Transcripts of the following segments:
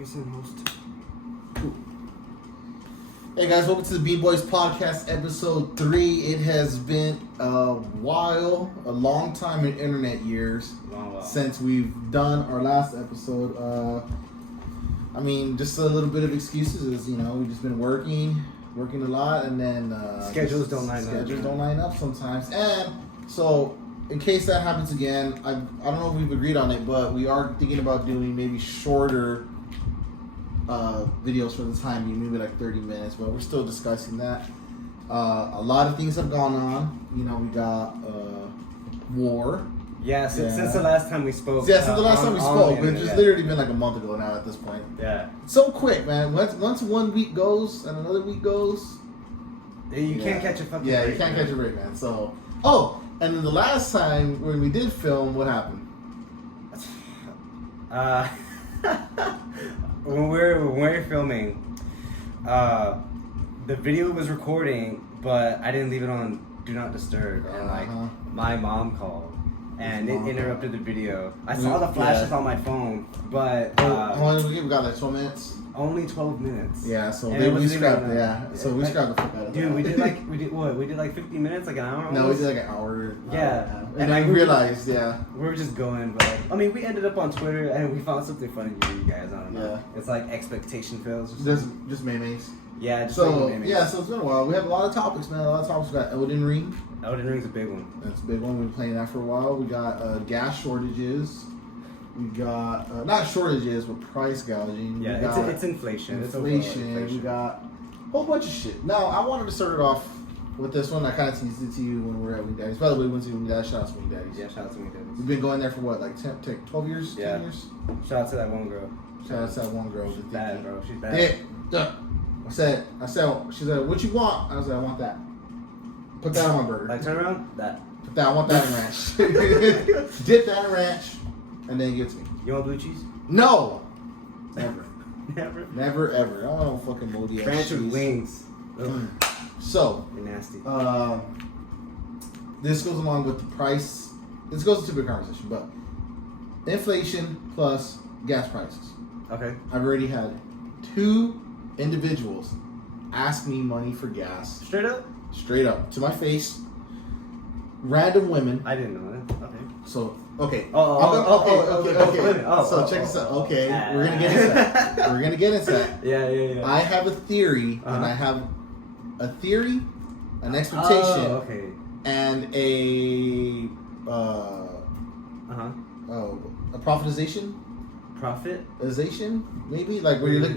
Ferguson host. Hey guys, welcome to the B-Boys Podcast, episode 3. It has been a while, a long time in internet years since we've done our last episode. Just a little bit of excuses is, we've just been working a lot, and then schedules don't line up sometimes. And so, in case that happens again, I don't know if we've agreed on it, but we are thinking about doing maybe shorter videos for the time being, maybe like 30 minutes, but we're still discussing that. A lot of things have gone on. We got war. Yeah, since the last time we spoke. Yeah, since the last time we spoke, which has literally been like a month ago now at this point. Yeah. So quick, man. Once 1 week goes and another week goes, you can't catch a fucking break. Yeah, you can't catch a break, man. So, and then the last time when we did film, what happened? When we're filming, the video was recording, but I didn't leave it on Do Not Disturb, and my mom called, and it interrupted the video. I saw the flashes on my phone, but we got like 12 minutes. Only 12 minutes. Yeah, so we scrapped it. Yeah, so we scrapped the fuck out of it. Dude, we did like 50 minutes, like an hour. No, we did like an hour. Yeah, and I realized, we were just going, but we ended up on Twitter and we found something funny to you guys. I don't know. Yeah. It's like expectation fails. Just memes. Yeah. Just memes. Yeah. So it's been a while. We have a lot of topics, man. A lot of topics. We got Elden Ring. Elden Ring's a big one. That's a big one. We've been playing that for a while. We got gas shortages. We got not shortages, but price gouging. Yeah, it's inflation. Inflation. We got a whole bunch of shit. Now, I wanted to start it off with this one. I kind of teased it to you when we were at Wing Daddy's. By the way, we went to Wing Daddy's. Shout out to Wing Daddy's. Yeah, shout out to Wing Daddy's. We've been going there for what, like 12 years? Yeah. 10 years? Shout out to that one girl. Shout out to that one girl. She's bad, bro. She's bad. Yeah. I said, she said, what you want? I said, I want that. Put that on my burger. Like, turn around? That. Put that, I want that in ranch. Dip that in ranch, and then give it to me. You want blue cheese? No! Never. Never, ever. I don't want no fucking moldy ass ranch cheese. with wings. So. You're nasty. This goes along with the price. This goes into a big conversation, but inflation plus gas prices. Okay. I've already had 2 individuals ask me money for gas. Straight up? Straight up. To my face. Random women. I didn't know that. Okay. So, okay. Okay. So check this out. Okay, we're gonna get into that. We're gonna get into that. Yeah. I have a theory, and I have a theory, an expectation, and a a profitization. Profitization, maybe like where you're like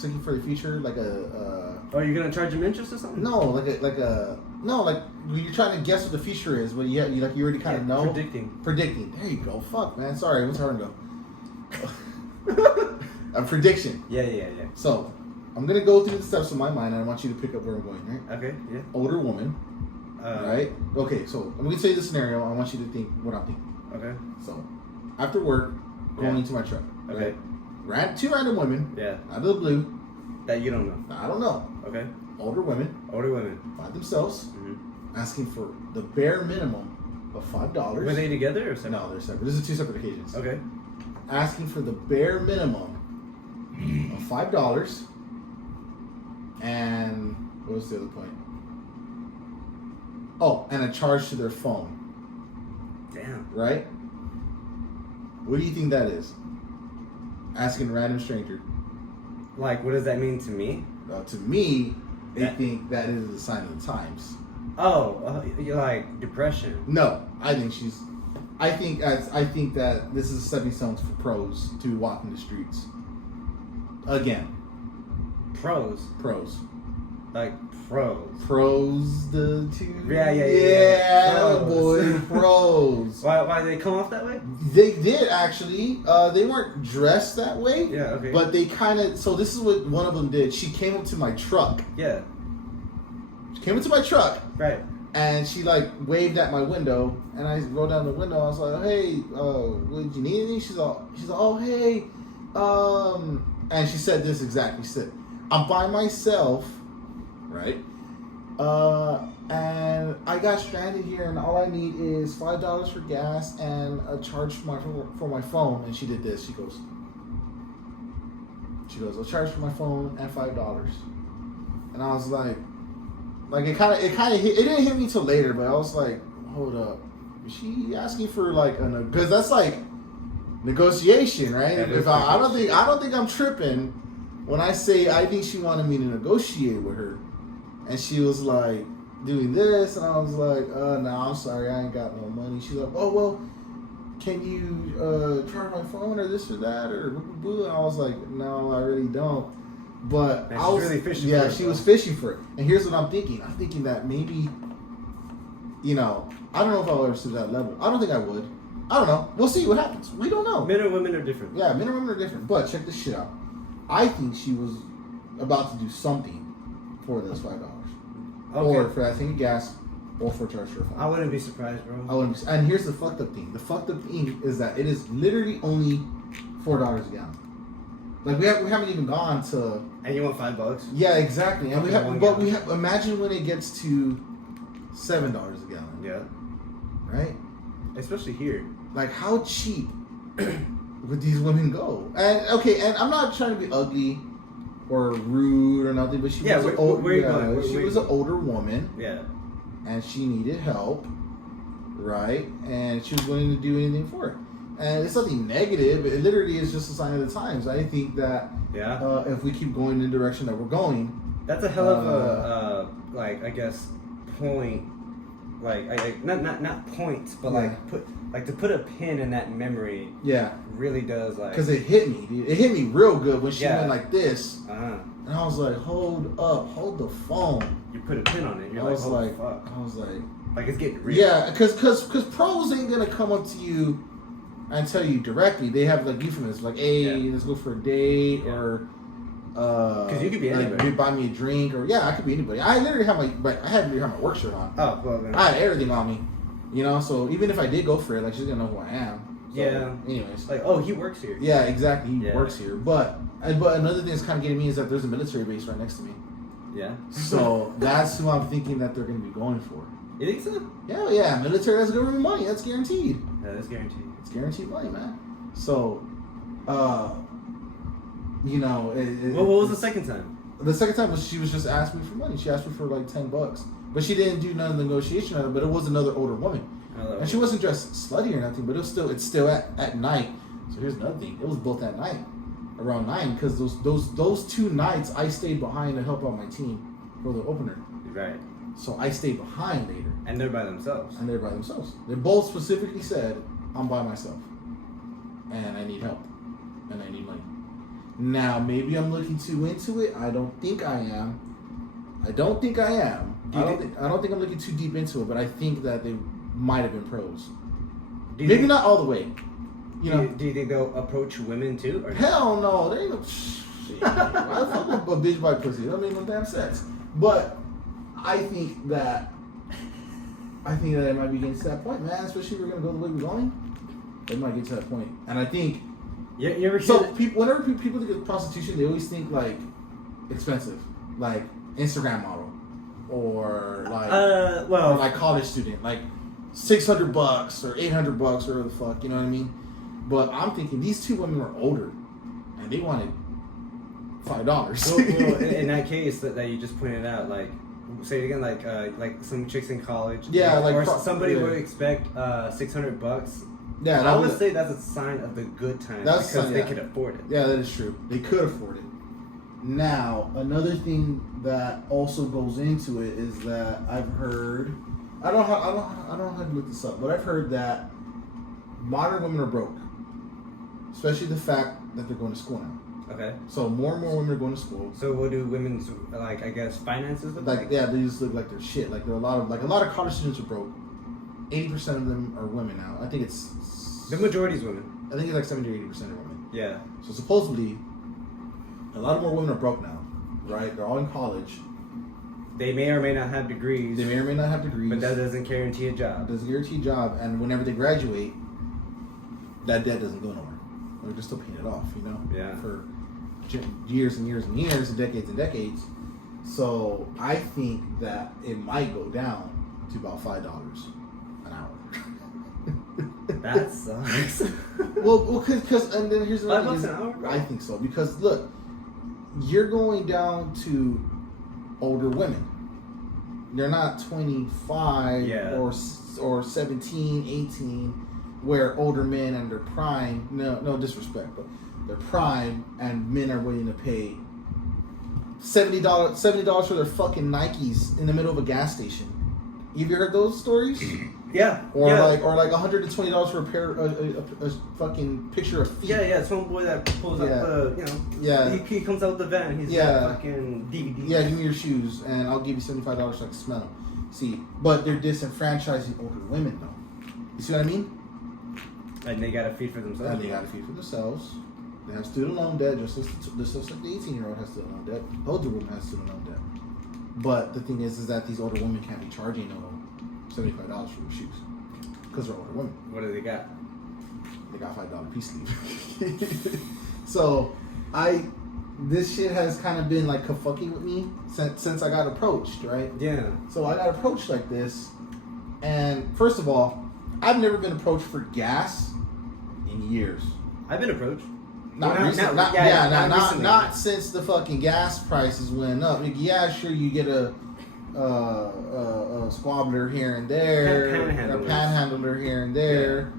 looking for the future, like a. You're gonna charge them interest or something? No, like you're trying to guess what the future is, but you already kind of know. Predicting. There you go. Fuck, man. Sorry, what's hard to go? A prediction. Yeah. So, I'm gonna go through the steps in my mind, and I want you to pick up where I'm going. Right? Okay. Yeah. Older woman. Right. Okay. So I'm gonna tell you the scenario. I want you to think what I'm thinking. Okay. So, after work, going into my truck. Okay. Right? 2 random women. Yeah. Out of the blue. That you don't know. I don't know. Okay. Older women. By themselves. Mm-hmm. Asking for the bare minimum of $5. Were they together or separate? No, they're separate. This is 2 separate occasions. Okay. Asking for the bare minimum of $5. And what was the other point? Oh, and a charge to their phone. Damn. Right? What do you think that is? Asking a random stranger. Like, what does that mean to me? To me, they think that is a sign of the times. You're like depression. No, I think that this is a stepping stone for pros to walk in the streets. Again. Pros. Like pros. Pros the two. Yeah. Boy, pros. Why did they come off that way? They did actually. They weren't dressed that way. Yeah. Okay. But they kind of. So this is what one of them did. She came up to my truck. Yeah. She came up to my truck. Right. And she like waved at my window, and I rolled down the window. I was like, "Hey, would you need anything?" She's like, "Oh, hey," and she said this exactly. She said, "I'm by myself, right? And I got stranded here, and all I need is $5 for gas and a charge for my phone." And she did this. She goes, She goes, I'll charge for my phone and $5. And I was like it kind of hit. It didn't hit me till later, but I was like, hold up, is she asking for like because that's like negotiation, right? If I don't think I'm tripping when I say I think she wanted me to negotiate with her, and she was like doing this, and I was like, no, I'm sorry, I ain't got no money. She's like, oh well, can you charge my phone or this or that or blah, blah, blah. And I was like, no, I really don't. But man, I was really fishing. Yeah, for it, she was fishing for it. And here's what I'm thinking. I'm thinking that maybe, I don't know if I'll ever see that level. I don't think I would. I don't know. We'll see what happens. We don't know. Men and women are different. Yeah, men and women are different. But check this shit out. I think she was about to do something for those $5. Okay. Or for that thing of gas, or for a charge for a phone. I wouldn't be surprised, bro. And here's the fucked up thing. The fucked up thing is that it is literally only $4 a gallon. Like we haven't even gone to. And you want $5? Yeah, exactly. And Okay, we have. Imagine when it gets to $7 a gallon. Yeah. Right. Especially here. Like how cheap would these women go? And I'm not trying to be ugly or rude or nothing, but she was an older woman. Yeah. And she needed help, right? And she was willing to do anything for it. And it's nothing negative. It literally is just a sign of the times. I think that if we keep going in the direction that we're going, that's a hell of a I guess point. Not points, but to put a pin in that memory. Yeah, really does because it hit me, dude. It hit me real good when she went like this, and I was like, hold the phone. You put a pin on it. You're fuck. I was like it's getting real. Yeah, because pros ain't gonna come up to you and tell you directly. They have like euphemisms like, hey, let's go for a date or. Because you could be anybody. Buy me a drink, or I could be anybody. I literally have my work shirt on. Oh, well, man. I had everything on me, so even if I did go for it, like she's gonna know who I am. So, yeah. Anyways, like, oh, he works here. Yeah, exactly. He works here. But another thing that's kind of getting me is that there's a military base right next to me. Yeah. So that's who I'm thinking that they're gonna be going for. You think so? Yeah. Military has government money. That's guaranteed. Yeah, that's guaranteed. It's guaranteed money, man. So, what was the second time? The second time was she was just asking me for money. She asked me for like $10, but she didn't do none of the negotiation of it. But it was another older woman, and she wasn't dressed slutty or nothing. But it's still at night. So here's another thing. It was both at night, around 9, because those 2 nights I stayed behind to help out my team for the opener. Right. So I stayed behind later. And they're by themselves. They both specifically said, "I'm by myself, and I need help, and I need money." Now, maybe I'm looking too into it. I don't think I am. I don't think I'm looking too deep into it, but I think that they might have been pros. Maybe not all the way. Do you think they'll approach women too? Or hell no. They ain't shit. I fuck a bitch by pussy. That mean no damn sense. But I think that it might be getting to that point, man. Especially if we're gonna go the way we're going. It might get to that point, and I think. You ever whenever people think of prostitution, they always think like expensive, like Instagram model, or like or like college student, like $600 or $800 or whatever the fuck, you know what I mean? But I'm thinking these 2 women were older, and they wanted $5. well, in that case that you just pointed out, like say it again, like some chicks in college, or somebody would expect $600. Yeah, I would say that's a sign of the good times because they could afford it. Yeah, that is true. They could afford it. Now, another thing that also goes into it is that I've heard, I don't know how to look this up, but I've heard that modern women are broke, especially the fact that they're going to school now. Okay. So more and more women are going to school. So what do women's finances look like? Yeah, they just look like they're shit. Like there are a lot of college students are broke. 80% of them are women now. I think it's the majority is women. I think it's like 70 or 80% are women. Yeah. So supposedly, a lot more women are broke now, right? They're all in college. They may or may not have degrees. But that doesn't guarantee a job. And whenever they graduate, that debt doesn't go nowhere. They're just still paying it off, Yeah. For years and years and years, and decades. So I think that it might go down to about $5 an hour. That sucks. Well, because and then here's another $5 an hour, bro? I think so because look, you're going down to older women. They're not 25 or 17, 18, where older men and their prime, no disrespect, but their prime and men are willing to pay $70 for their fucking Nikes in the middle of a gas station. Have you heard those stories? Yeah. Or like $120 for a pair, a fucking picture of feet. Yeah. Some boy that pulls up the, Yeah. He comes out the van. He's got fucking DVD. Yeah, give me your shoes and I'll give you $75 so I can smell them. See, but they're disenfranchising older women though. You see what I mean? And they gotta feed for themselves. And they gotta feed for themselves. They have student loan debt, just like the 18-year-old has student loan debt. The older woman has student loan debt. But the thing is that these older women can't be charging $75 for their shoes because they're older women. What do they got? They got $5 piece sleeve. So, this shit has kind of been like fucking with me since I got approached, right? Yeah. So I got approached like this, and first of all, I've never been approached for gas in years. I've been approached. Not since the fucking gas prices went up. Like, yeah, sure, you get a squabbler here and there, a panhandler here and there,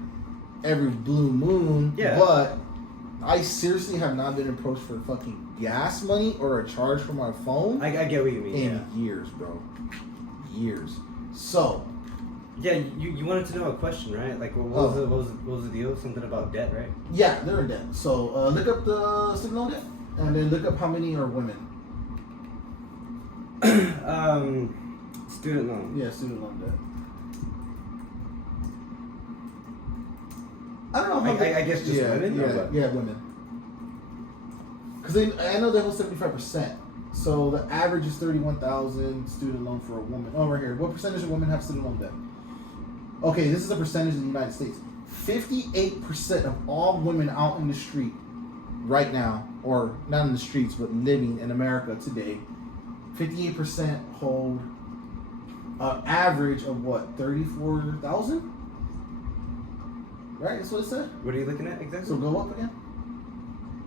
every blue moon. Yeah. But I seriously have not been approached for fucking gas money or a charge for my phone. I get what you mean. In years, bro. Years. So. Yeah, you wanted to know a question, right? Like, what was the deal? Something about debt, right? Yeah, they're in debt. So look up the student loan debt, and then look up how many are women. Student loan. Yeah, student loan debt. I don't know how. I guess just women. Yeah, women. Because I know they hold 75%. So the average is $31,000 student loan for a woman. Oh, right here. What percentage of women have student loan debt? Okay, this is a percentage in the United States. 58% of all women out in the street right now, or not in the streets, but living in America today, 58% hold an average of what, 34,000? Right, that's what it said? What are you looking at exactly? So go up again.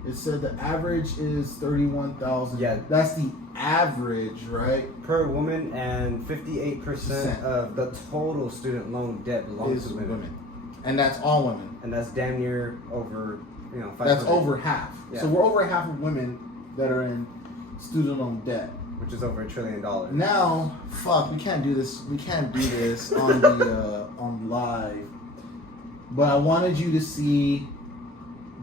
It said the average is 31,000. Yeah. That's the average, right? Per woman, and 58% of the total student loan debt belongs to women. And that's all women. And that's damn near over, 500. That's over half. Yeah. So we're over half of women that are in student loan debt. Which is over $1 trillion. Now, fuck, we can't do this. We can't do this on the on live. But I wanted you to see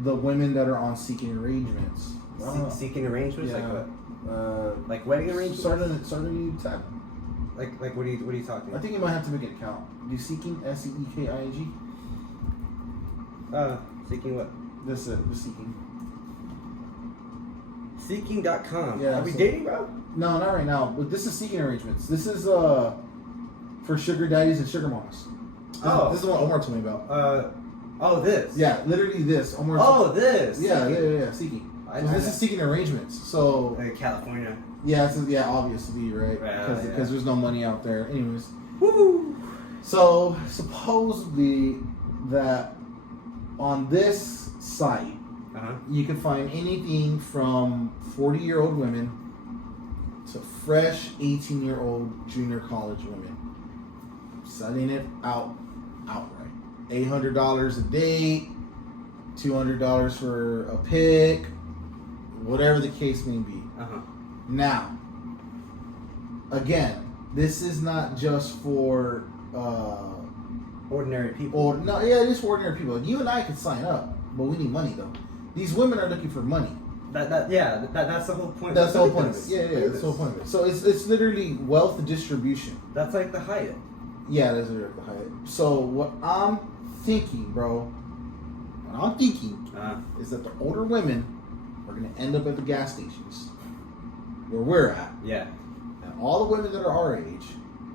the women that are on Seeking Arrangements. Seeking Arrangements? Yeah. Like what? Like wedding arrangements? Start a new tab. Like what are you talking about? I think you might have to make an account. Do Seeking, SEEKING? Seeking what? This is the Seeking. Seeking.com. Yeah, are we dating, bro? No, not right now. But this is Seeking Arrangements. This is for sugar daddies and sugar mamas. This is what Omar told me about. This. Yeah, literally this. Omar. This. Yeah, Seeking. yeah. Seeking. So this is Seeking Arrangements. So California. Yeah, obviously, right? Because there's no money out there. Anyways. Woo. So supposedly that on this site, you can find anything from 40-year-old women to fresh 18-year-old junior college women, selling it outright. $800 a date, $200 for a pic, whatever the case may be. Now, again, this is not just for ordinary people. It is for ordinary people. You and I could sign up, but we need money though. These women are looking for money. That's the whole point. That's the whole point of it. Yeah, that's the whole point of it. So it's literally wealth distribution. That's like the Hyatt. Yeah, that's like the Hyatt. So what I'm thinking, bro, is that the older women are going to end up at the gas stations where we're at. Yeah. And all the women that are our age,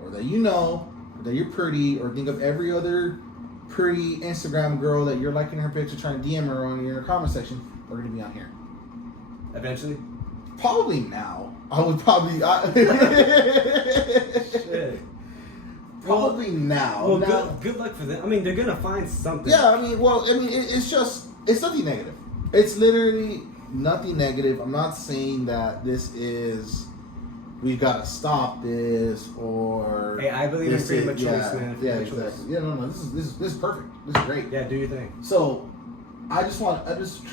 or that you know, or that you're pretty, or think of every other pretty Instagram girl that you're liking her picture, trying to DM her on your comment section, are going to be on here. Eventually? Probably now. I would probably... Shit. Probably now. Well, good luck for them. I mean, they're going to find something. Yeah, it's nothing negative. It's literally nothing negative. I'm not saying that this is we've got to stop this or. Hey, I believe in freedom of choice, man. Yeah, exactly. Yeah, no. This is perfect. This is great. Yeah, do your thing. So, I guess I just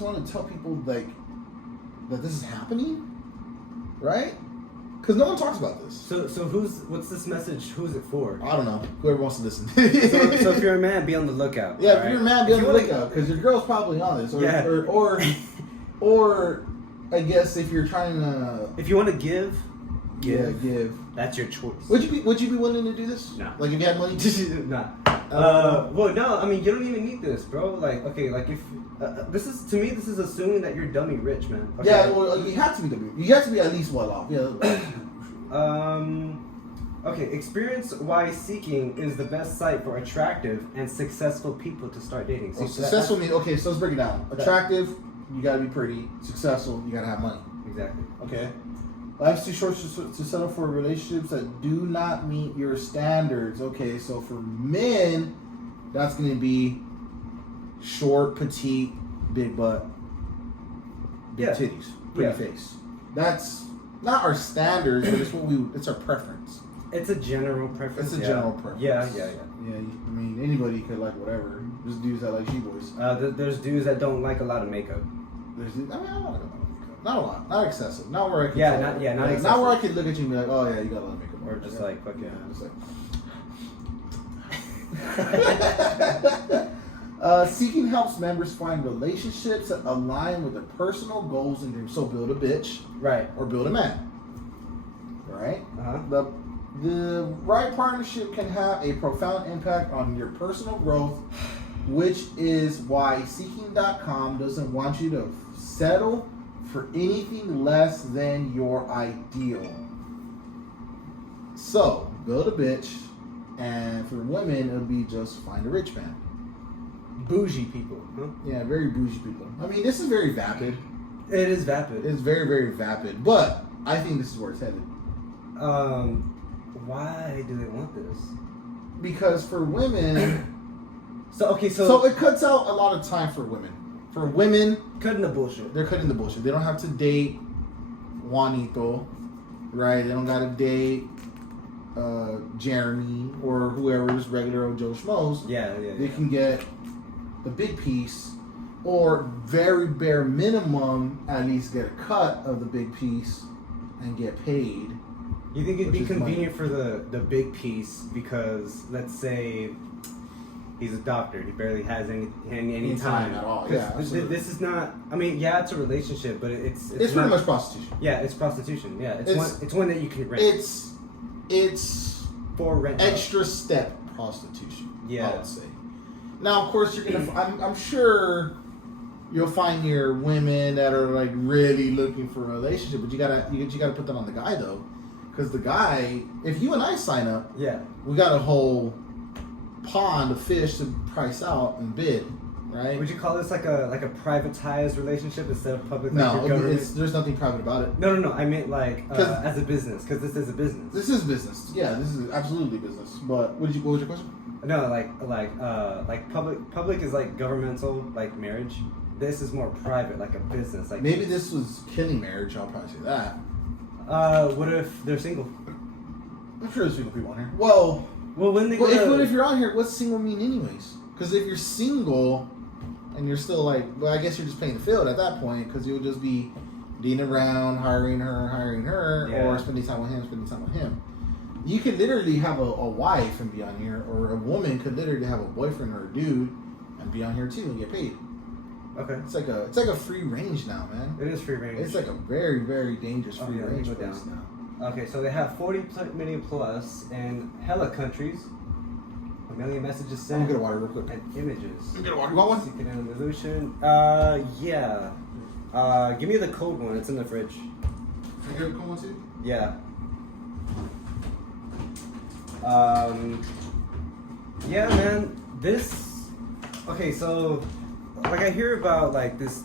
want to tell people like that this is happening, right? Because no one talks about this. So what's this message? Who's it for? I don't know. Whoever wants to listen. so if you're a man, be on the lookout. Yeah, if you're a man, be on the lookout because your girl's probably on this. Or I guess if you're trying to. If you want to give. Yeah, give. That's your choice. Would you be willing to do this? No. Like if you had money? Nah. Well, no. I mean, you don't even need this, bro. Like, okay, like if this is assuming that you're dummy rich, man. Okay. Yeah, well, you have to be dummy. You have to be at least well off. Yeah. Okay. Experience why Seeking is the best site for attractive and successful people to start dating. So successful means okay. So let's break it down. Attractive, you gotta be pretty. Successful, you gotta have money. Exactly. Okay. Life's too short to settle for relationships that do not meet your standards. Okay, so for men, that's going to be short, petite, big butt, big titties, pretty face. That's not our standards, but it's our preference. It's a general preference. It's a general preference. Yeah. Yeah, I mean, anybody could like whatever. There's dudes that like she-boys. There's dudes that don't like a lot of makeup. I don't like a lot of makeup. Not a lot, not excessive. Not where I can not excessive. Not where I can look at you and be like, oh yeah, you got a lot of makeup. Or just like fucking just like. Seeking helps members find relationships that align with their personal goals and dreams. So build a bitch, right, or build a man, right? Uh-huh. The right partnership can have a profound impact on your personal growth, which is why Seeking.com doesn't want you to settle for anything less than your ideal. So, build a bitch, and for women, it'll be just find a rich man. Bougie people. Huh? Yeah, very bougie people. I mean, this is very vapid. It is vapid. It's very, very vapid. But I think this is where it's headed. Why do they want this? Because for women... So it cuts out a lot of time for women. For women, cutting the bullshit. They're cutting the bullshit. They don't have to date Juanito, right? They don't gotta date Jeremy or whoever, just regular old Joe Schmoes. Yeah. They can get the big piece, or very bare minimum, at least get a cut of the big piece and get paid. You think it'd be convenient for the big piece because, let's say, he's a doctor. He barely has any time at all. Yeah, this is not. I mean, yeah, it's a relationship, but it's pretty much prostitution. Yeah, it's prostitution. Yeah, it's one that you can rent. It's for rent. Extra step prostitution. Yeah, I would say. Now, of course, you're gonna. I'm sure you'll find your women that are like really looking for a relationship, but you gotta put that on the guy though, because the guy, if you and I sign up, we got a whole pond of fish to price out and bid, right? Would you call this like a privatized relationship instead of public? No, there's nothing private about it. No. I meant like as a business, because this is a business. This is business. Yeah, this is absolutely business. But what was your question? No, like public is like governmental, like marriage. This is more private, like a business. Like maybe this was killing marriage. I'll probably say that. What if they're single? I'm sure there's single people on here. Well, if you're on here, what's single mean anyways? Because if you're single and you're still like, well, I guess you're just playing the field at that point, because you'll just be dating around, hiring her, or spending time with him. You could literally have a wife and be on here, or a woman could literally have a boyfriend or a dude and be on here too and get paid. Okay. It's like a free range now, man. It is free range. It's like a very, very dangerous free range place now. Okay, so they have 40 million plus in hella countries. 1 million messages sent. I'm gonna get a water real quick. And images. I'm gonna water. You want one? Secret and illusion. Yeah. Give me the cold one. It's in the fridge. Can I get a cold one too? Yeah. Yeah, man. This. Okay, so. Like I hear about like these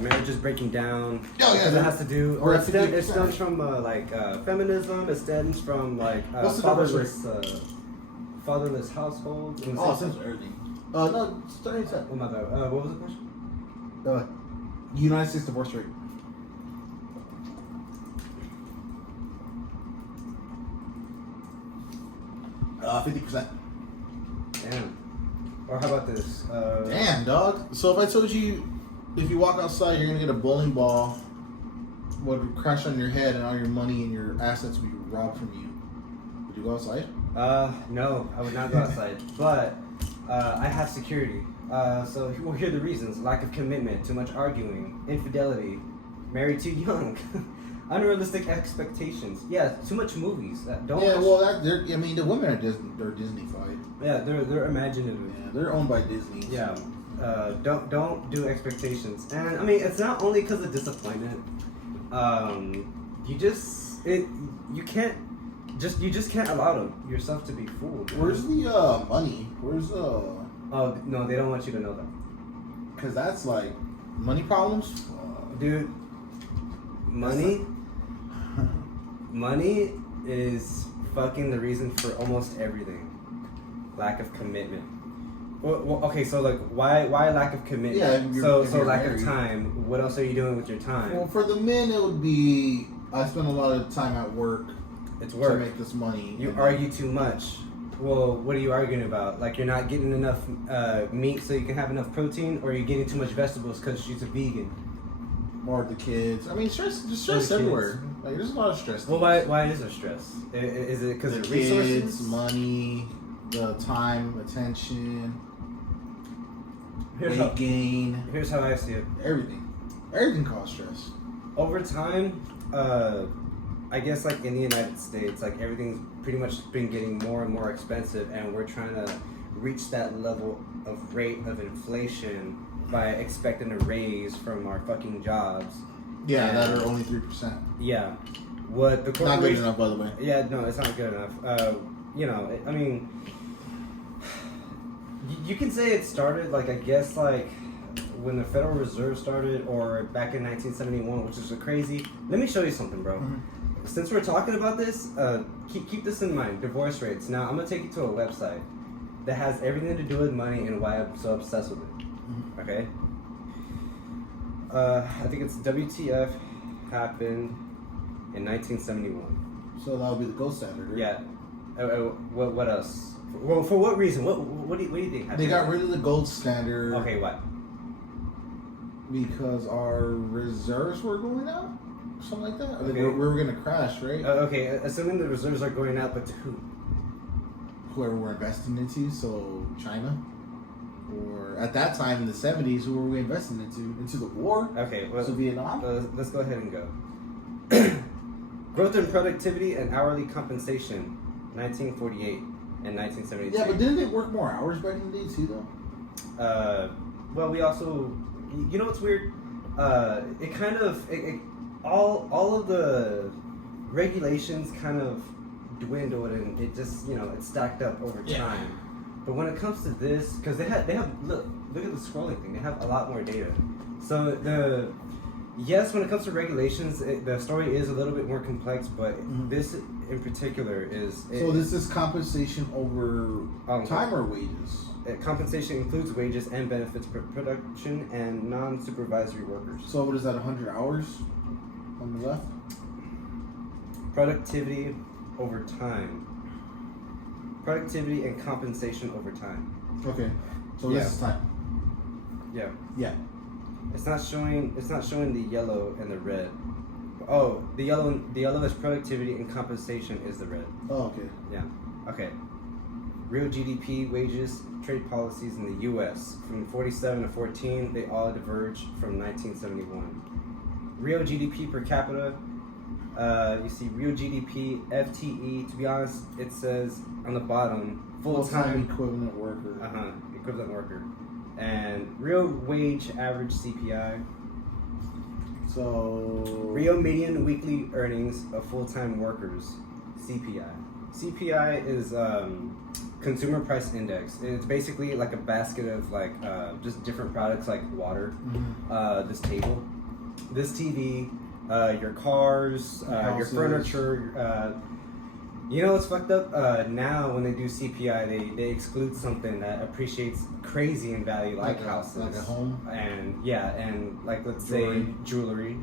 marriages breaking down. Oh yeah, it has to do, or it stems from feminism. It stems from like fatherless households. Oh, it stems from everything. No, starting to. Oh my bad. What was the question? United States divorce rate. 50%. Damn. Or how about this? Damn, dog. So if I told you, if you walk outside, you're gonna get a bowling ball, would crash on your head, and all your money and your assets would be robbed from you, would you go outside? No, I would not go outside. But I have security. So well, here are the reasons: lack of commitment, too much arguing, infidelity, married too young, unrealistic expectations. Yeah, too much movies. Don't. Yeah, well, I mean, the women are they're Disney-fied. Yeah, they're imaginative. Yeah, they're owned by Disney. Yeah. Don't do expectations, and I mean it's not only because of disappointment. You just can't allow yourself to be fooled. Where's the money? Where's Oh no, they don't want you to know that. Because that's like money problems, dude. Money is fucking the reason for almost everything. Lack of commitment. Well, okay, so like, why lack of commitment? Yeah, so lack of time. What else are you doing with your time? Well, for the men, it would be I spend a lot of time at work. It's work to make this money. You argue too much. Well, what are you arguing about? Like you're not getting enough meat so you can have enough protein, or you're getting too much vegetables because she's a vegan. Or the kids. I mean, there's stress everywhere. Like there's a lot of stress. Well, why is there stress? Is it because of resources, kids, money, the time, attention, weight gain? Here's how I see it. Everything causes stress. Over time, I guess like in the United States, like everything's pretty much been getting more and more expensive, and we're trying to reach that level of rate of inflation by expecting a raise from our fucking jobs. Yeah, that are only 3%. Yeah, what the corporation? Not good enough, by the way. Yeah, no, it's not good enough. You know, I mean, you can say it started like I guess like when the Federal Reserve started, or back in 1971, which is crazy. Let me show you something, bro. Mm-hmm. Since we're talking about this, keep this in mind. Divorce rates. Now I'm gonna take you to a website that has everything to do with money and why I'm so obsessed with it. Okay. I think it's WTF happened in 1971. So that would be the gold standard, right? Yeah. What else? Well, for what reason? What do you think happened? They got rid of the gold standard. Okay, what? Because our reserves were going out, something like that. Okay. We were gonna crash, right? Okay, assuming the reserves are going out, but to who? Whoever we're investing into, so China. Or at that time in the 70s, who were we investing into? Into the war? Okay, well, so Vietnam? Let's go ahead and go. Growth in productivity and hourly compensation, 1948 and 1972. Yeah, but didn't they work more hours back in the day too, though? Well, we also, you know what's weird? It kind of, all of the regulations kind of dwindled, and it just, you know, it stacked up over time. But when it comes to this, because they have look at the scrolling thing. They have a lot more data. So when it comes to regulations, the story is a little bit more complex. But this in particular is. So this is compensation over time or wages? Compensation includes wages and benefits for production and non-supervisory workers. So what is that? 100 hours on the left. Productivity over time. Productivity and compensation over time. Okay, so this is time. Yeah. Yeah. It's not showing the yellow and the red. Oh, the yellow is productivity and compensation is the red. Oh, okay. Yeah. Okay. Real GDP, wages, trade policies in the U.S. from 47 to 14, they all diverge from 1971. Real GDP per capita. You see real GDP, FTE. To be honest, it says on the bottom full-time equivalent worker. Equivalent worker, and real wage average CPI. So real median weekly earnings of full-time workers, CPI. CPI is Consumer Price Index. It's basically like a basket of like just different products like water, this table, this TV. Your cars, your furniture, You know what's fucked up? Now when they do CPI, they exclude something that appreciates crazy in value, like houses, like a home, and and like let's jewelry. say jewelry,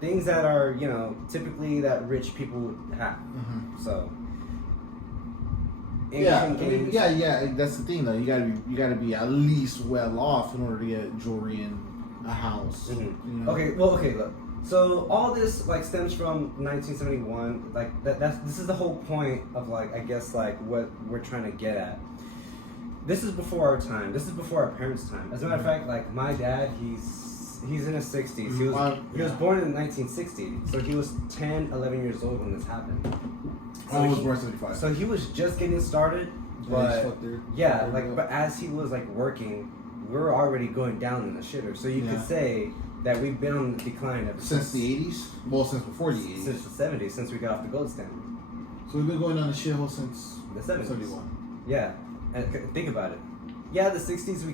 things that are typically that rich people would have. Mm-hmm. So yeah. That's the thing, though. You gotta be at least well off in order to get jewelry and a house. Mm-hmm. You know? Okay, look. So all this like stems from 1971. Like this is the whole point of like I guess like what we're trying to get at. This is before our time. This is before our parents' time. As a matter of fact, like my dad, he's in his 60s. He was born in 1960, so he was 10, 11 years old when this happened. So I was born 75. So he was just getting started, but but as he was like working, we're already going down in the shitter. So you could say that we've been on the decline ever since the 80s. Well, since before the 80s. Since the 70s, since we got off the gold standard. So we've been going down the shithole since the 70s. 71. Yeah, and think about it. Yeah, the 60s we